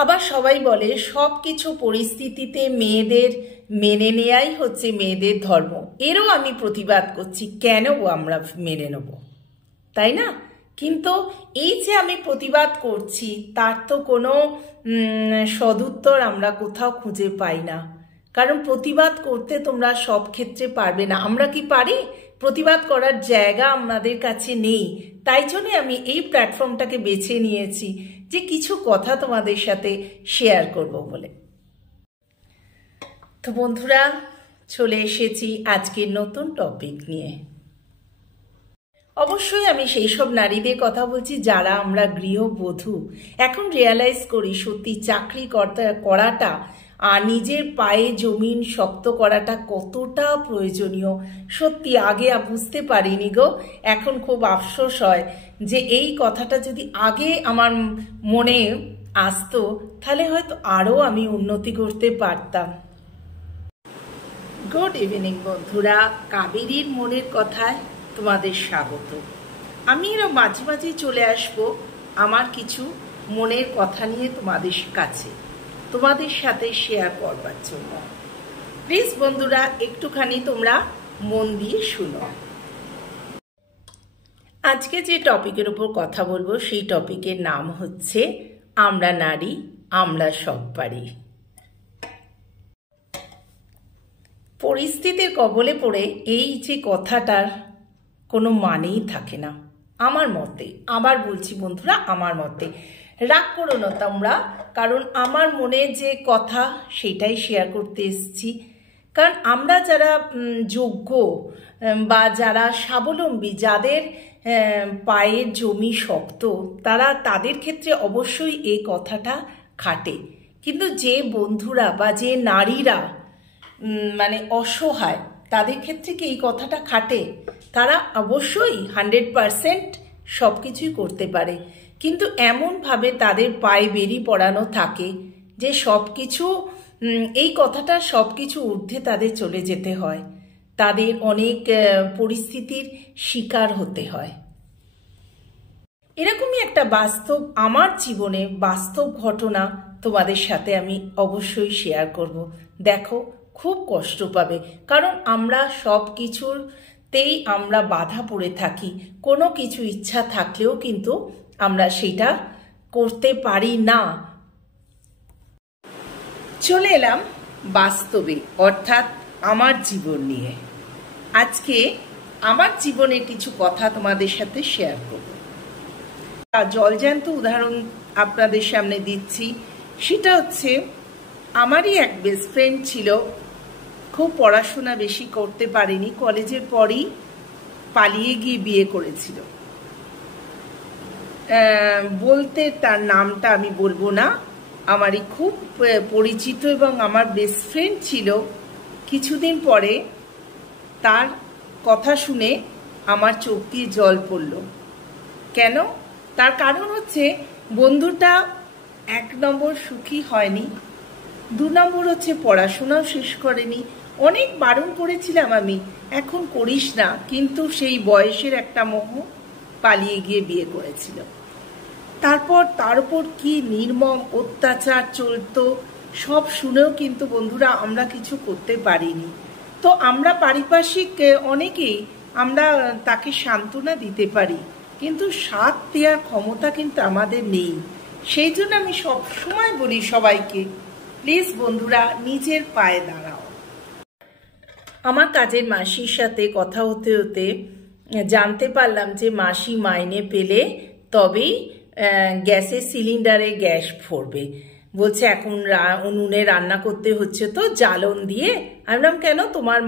আবার সবাই বলে সব কিছু পরিস্থিতিতে মেয়েদের মেনে নেয়াই হচ্ছে মেয়েদের ধর্ম। এরও আমি প্রতিবাদ করছি, কেন আমরা মেনে নেব, তাই না? কিন্তু এই যে আমি প্রতিবাদ করছি তার তো কোনো সদুত্তর আমরা কোথাও খুঁজে পাই না। কারণ প্রতিবাদ করতে তোমরা সব ক্ষেত্রে পারবে না। আমরা কি পারি? প্রতিবাদ করার জায়গা আমাদের কাছে নেই। তাই জন্যে আমি এই প্ল্যাটফর্মটাকে বেছে নিয়েছি যে কিছু কথা তোমাদের সাথে শেয়ার করব বলে। তো বন্ধুরা, চলে এসেছি আজকের নতুন টপিক নিয়ে। অবশ্যই আমি সেই সব নারীদের কথা বলছি যারা আমরা গৃহবধূ। এখন রিয়ালাইজ করি সত্যি চাকরি করাটা আর নিজের পায়ে জমিন শক্ত করাটা কতটা প্রয়োজনীয়। সত্যি আগে বুঝতে পারিনি গো। এখন খুব আফসোস হয় যে এই কথাটা যদি আগে আমার মনে আসতো তাহলে হয়তো আরও আমি উন্নতি করতে পারতাম। গুড ইভিনিং বন্ধুরা, কাবেরীর মনের কথায় তোমাদের স্বাগত। আমি এরও মাঝে মাঝে চলে আসব আমার কিছু মনের কথা নিয়ে তোমাদের কাছে, তোমাদের সাথে শেয়ার করবার জন্য। প্লিজ বন্ধুরা একটুখানি তোমরা মন দিয়ে শুনো। আজকে যে টপিকের উপর কথা বলবো সেই টপিকের নাম হচ্ছে আমরা নারী, আমরা সব পারি। পরিস্থিতির কবলে পড়ে এই যে কথাটার কোনো মানেই থাকে না আমার মতে। আবার বলছি বন্ধুরা, আমার মতে। রাগ করো না তোমরা, কারণ আমার মনে যে কথা সেটাই শেয়ার করতে এসেছি। কারণ আমরা যারা যোগ্য বা যারা স্বাবলম্বী, যাদের পায়ের জমি শক্ত, তাদের ক্ষেত্রে অবশ্যই এই কথাটা খাটে। কিন্তু যে বন্ধুরা বা যে নারীরা মানে অসহায়, তাদের ক্ষেত্রে কি এই কথাটা খাটে? তারা অবশ্যই 100% সব কিছুই করতে পারে, কিন্তু এমনভাবে তাদের পায়ে বেরি পড়ানো থাকে যে সব কিছু, এই কথাটা সব কিছু ঊর্ধ্বে তাদের চলে যেতে হয়। তাদের অনেক পরিস্থিতির শিকার হতে হয়। এরকমই একটা বাস্তব, আমার জীবনে বাস্তব ঘটনা তোমাদের সাথে আমি অবশ্যই শেয়ার করব। দেখো, খুব কষ্ট পাবে, কারণ আমরা সব কিছুতেই আমরা বাধা পড়ে থাকি। কোনো কিছু ইচ্ছা থাকলেও কিন্তু আমরা সেটা করতে পারি না। চলে এলাম বাস্তবে, অর্থাৎ আমার জীবন নিয়ে। আজকে আমার জীবনের কিছু কথা তোমাদের সাথে শেয়ার করব। জলজ্যান্ত উদাহরণ আপনাদের সামনে দিচ্ছি। সেটা হচ্ছে, আমারই এক বেস্ট ফ্রেন্ড ছিল, খুব পড়াশোনা বেশি করতে পারেনি, কলেজের পরই পালিয়ে গিয়ে বিয়ে করেছিল। বলতে তার নামটা আমি বলবো না, আমারই খুব পরিচিত এবং আমার বেস্ট ফ্রেন্ড ছিল। কিছুদিন পরে তার কথা শুনে আমার চোখ দিয়ে জল পড়ল। কেন? তার কারণ হচ্ছে, বন্ধুটা 1 নম্বর সুখী হয়নি, 2 নম্বর হচ্ছে পড়াশোনাও শেষ করেনি। অনেক বারণ করেছিলাম আমি, এখন করিস না, কিন্তু সেই বয়সের একটা মোহ, পালিয়ে গিয়ে বিয়ে করেছিল। তারপর তার উপর কি নির্মম অত্যাচার চলতো সব শুনেও কিন্তু বন্ধুরা আমরা কিছু করতে পারিনি। তো আমরা পারিপার্শ্বিক অনেকেই আমরা তাকে সান্ত্বনা দিতে পারি, কিন্তু সাথ দেওয়ার ক্ষমতা কিন্তু আমাদের নেই। সেই জন্য আমি সব সময় বলি সবাইকে, প্লিজ বন্ধুরা নিজের পায়ে দাঁড়াও। আমার কাজের মাসির সাথে কথা হতে হতে জানতে পারলাম যে মাসি মাইনে পেলে তবেই গ্যাসের সিলিন্ডারে গ্যাস ভরবে। বলছে এখন উনুনে রান্না করতে হচ্ছে, তো জ্বালন দিয়ে। আমি বললাম কেন, তোমার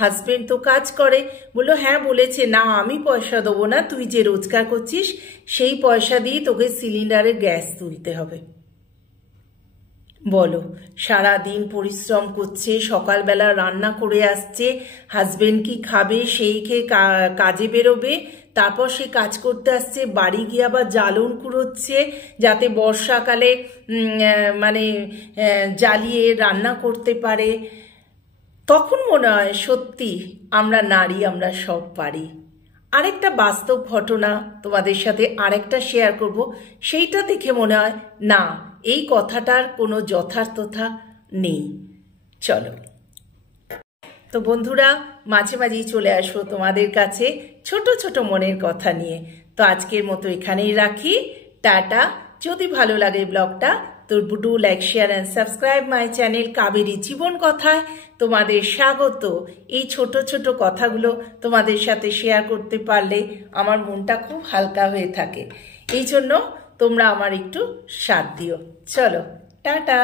হাজবেন্ড তো কাজ করে। বললো হ্যাঁ বলেছে। না, আমি পয়সা দেবো না, তুই যে রোজগার করছিস সেই পয়সা দিয়ে তোকে সিলিন্ডারে গ্যাস তুলতে হবে। বলো, সারাদিন পরিশ্রম করছে, সকালবেলা রান্না করে আসছে, হাজবেন্ড কি খাবে সেই খেয়ে কাজে বেরোবে, তারপর সে কাজ করতে আসছে, বাড়ি গিয়ে আবার জ্বালন কুড়োচ্ছে যাতে বর্ষাকালে মানে জ্বালিয়ে রান্না করতে পারে। তখন মনে হয় সত্যি আমরা নারী, আমরা সব পারি। আরেকটা বাস্তব ঘটনা তোমাদের সাথে আরেকটা শেয়ার করব, সেইটা দেখে মনে হয় না, এই কথাটার কোনো যথার্থতা নেই। চলো, তো বন্ধুরা, মাঝে মাঝেই চলে আসবো তোমাদের কাছে ছোট ছোট মনের কথা নিয়ে। তো আজকের মতো এখানেই রাখি। টাটা। যদি ভালো লাগে ব্লগটা তো do like, share and subscribe my channel Kaveri জীবন কথায়। তোমাদের স্বাগত। এই ছোট ছোট কথাগুলো তোমাদের সাথে শেয়ার করতে পারলে আমার মনটা খুব হালকা হয়ে থাকে। এই জন্য তোমরা আমার একটু সাথ দিও। চলো, টাটা।